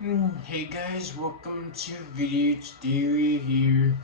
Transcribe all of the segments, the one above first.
Hey guys, welcome to video. Today we're here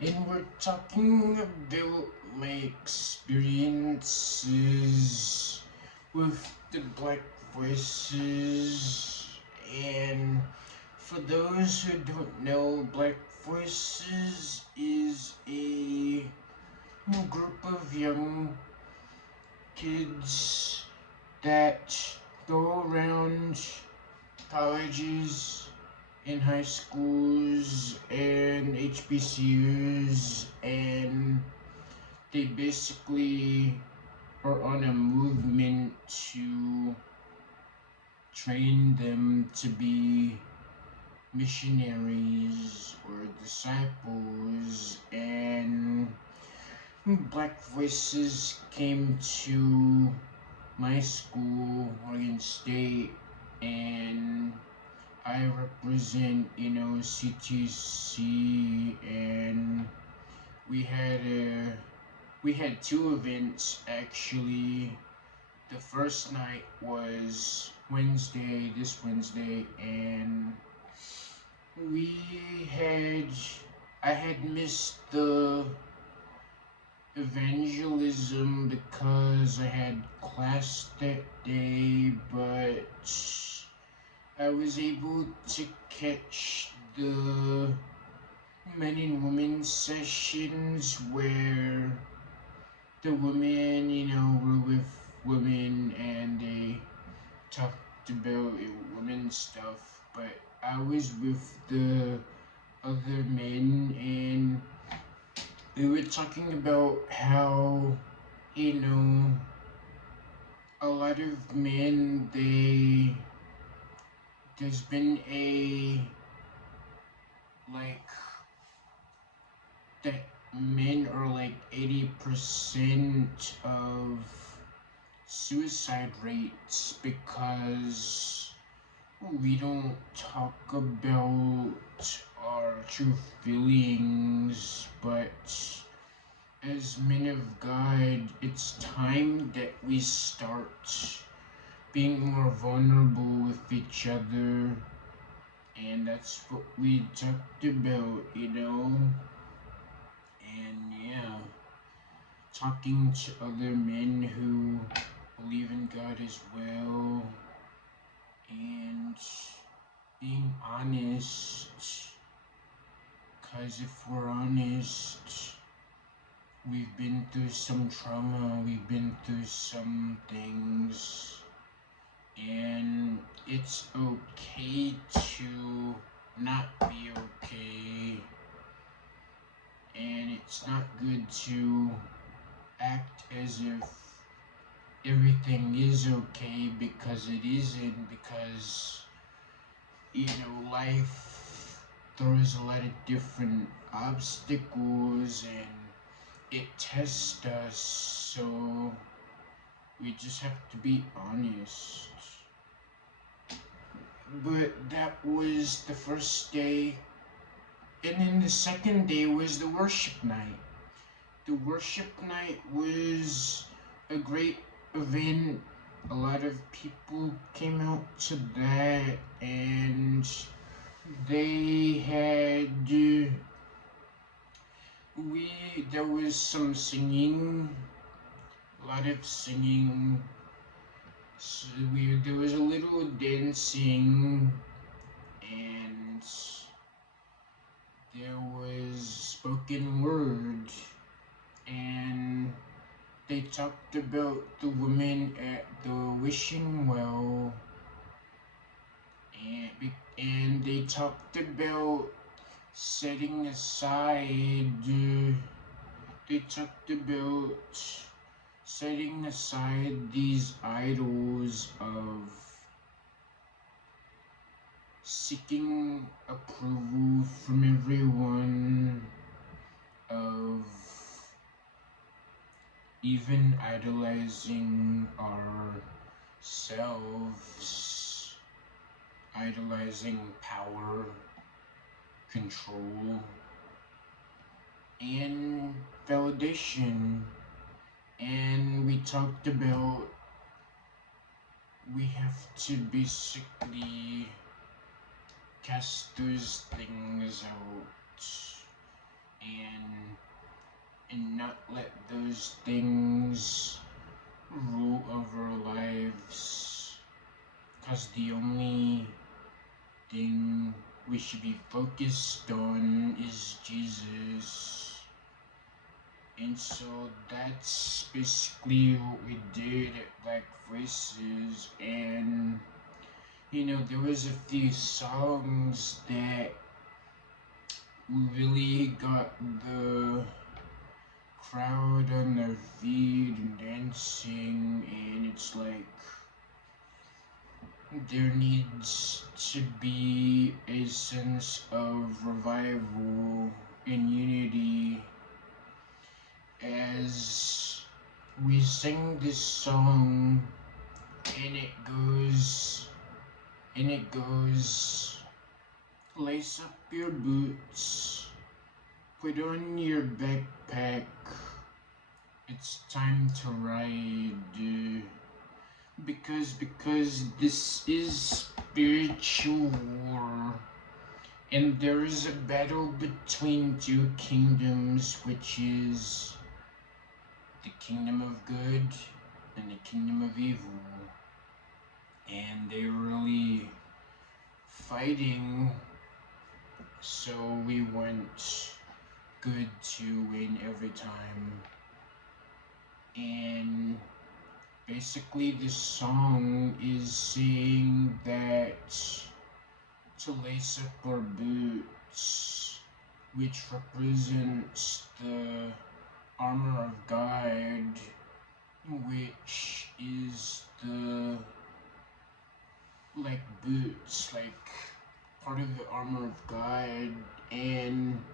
and we're talking about my experiences with the Black Voices. And for those who don't know, Black Voices is a group of young kids that go around colleges, in high schools, and HBCUs, and they basically are on a movement to train them to be missionaries or disciples. And Black Voices came to my school, Oregon State, and I represent, CTC, and we had a we had two events actually. The first night was this Wednesday, and we had I had missed the evangelism because I had class that day, but I was able to catch the men and women sessions where the women, were with women and they talked about women stuff, but I was with the other men and we were talking about how, you know, a lot of men, there's been a, like, that men are like 80% of suicide rates because we don't talk about our true feelings, but as men of God, it's time that we start being more vulnerable with each other, and that's what we talked about, and yeah, talking to other men who believe in God as well, and being honest, because if we're honest, we've been through some trauma, we've been through some things, and it's okay to not be okay, and it's not good to act as if everything is okay because it isn't, because life throws a lot of different obstacles and it tests us, so we just have to be honest. But that was the first day, and then the second day was the worship night. The worship night was a great event. A lot of people came out to that, and they had we there was some singing, a lot of singing. So there was a little dancing, and there was spoken word, and they talked about the women at the wishing well, and they talked about setting aside. They talked about setting aside these idols of seeking approval from everyone, of even idolizing ourselves, idolizing power, control, and validation. And we talked about we have to basically cast those things out and not let those things rule over our lives, because the only thing we should be focused on is Jesus. And so that's basically what we did at Black Voices. And there was a few songs that really got the crowd on their feet and dancing, and it's like there needs to be a sense of revival and unity as we sing this song, and it goes, lace up your boots, put on your backpack, it's time to ride, because this is spiritual war, and there is a battle between two kingdoms, which is the kingdom of good and the kingdom of evil, and they're really fighting. So we want good to win every time. And basically this song is saying that to lace up our boots, which represents the armor of God, which is the boots, part of the armor of God, and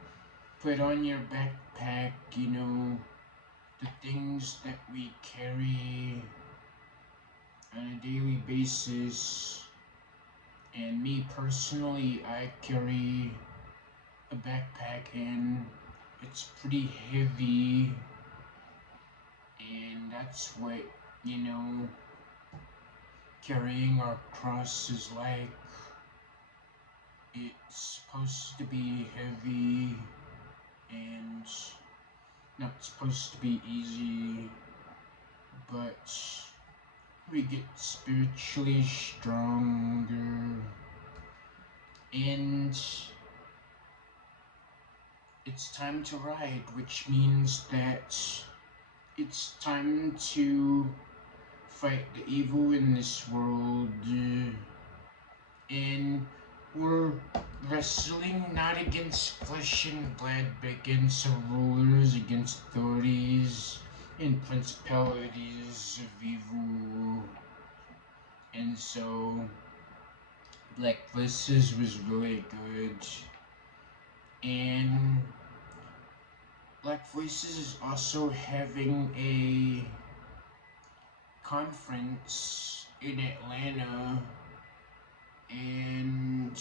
put on your backpack, the things that we carry on a daily basis. And me personally, I carry a backpack, and it's pretty heavy, and that's what, carrying our cross is like. It's supposed to be heavy and not supposed to be easy, but we get spiritually stronger, and it's time to ride, which means that it's time to fight the evil in this world, and we're wrestling not against flesh and blood, but against rulers, against authorities, and principalities of evil. And so, Black Voices was really good. And Black Voices is also having a conference in Atlanta, and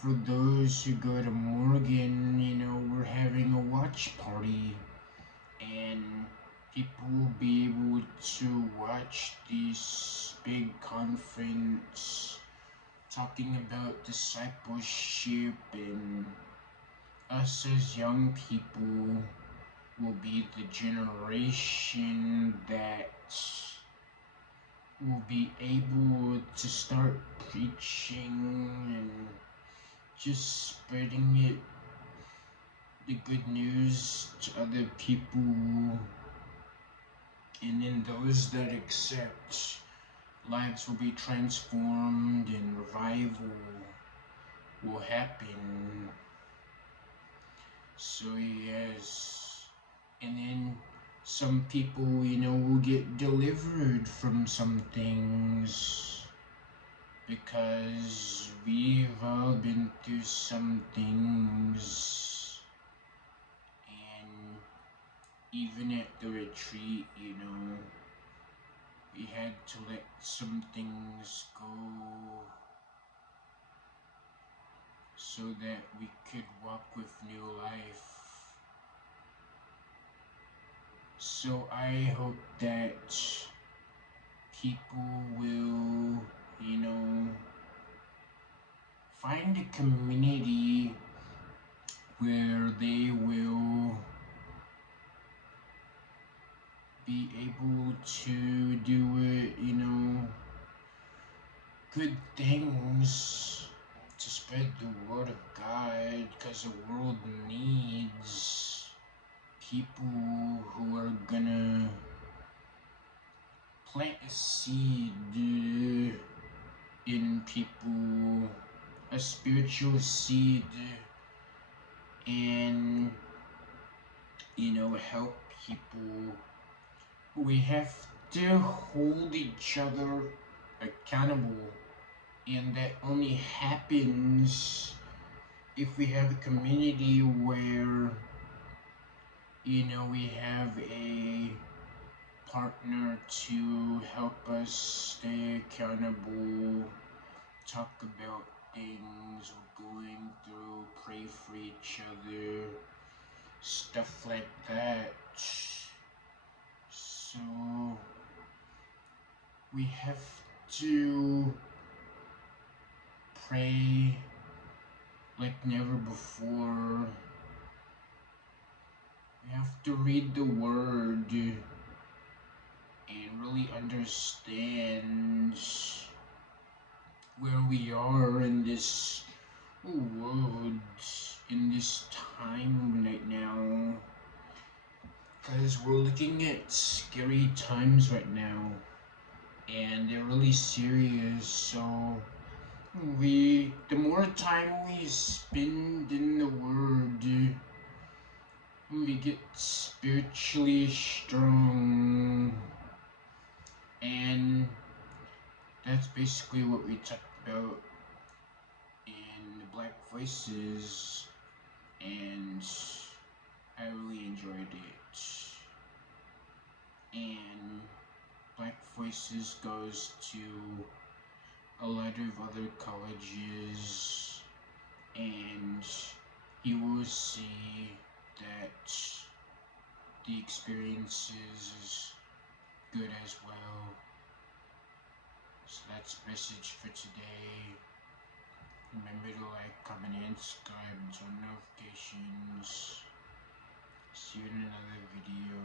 for those who go to Morgan, we're having a watch party, and people will be able to watch this big conference talking about discipleship, and us as young people will be the generation that will be able to start preaching and just spreading the good news to other people. And then those that accept, lives will be transformed and revival will happen. So yes, and then some people, will get delivered from some things, because we've all been through some things, and even at the retreat, we had to let some things go so that we could walk with new life. So I hope that people will, find a community where they will be able to do it, good things to spread the word of God, because the world needs people who are gonna plant a seed in people, a spiritual seed, and help people. We have to hold each other accountable, and that only happens if we have a community where we have a partner to help us stay accountable, talk about things we're going through, pray for each other, stuff like that. So we have to pray like never before. We have to read the word and really understand where we are in this world, in this time right now. Because we're looking at scary times right now, and they're really serious. So the more time we spend in the Word, we get spiritually strong, and that's basically what we talked about in the Black Voices, and I really enjoyed it. And Black Voices goes to a lot of other colleges, and you will see that the experiences is good as well. So that's the message for today. Remember to like, comment, and subscribe, and turn notifications. See you in another video.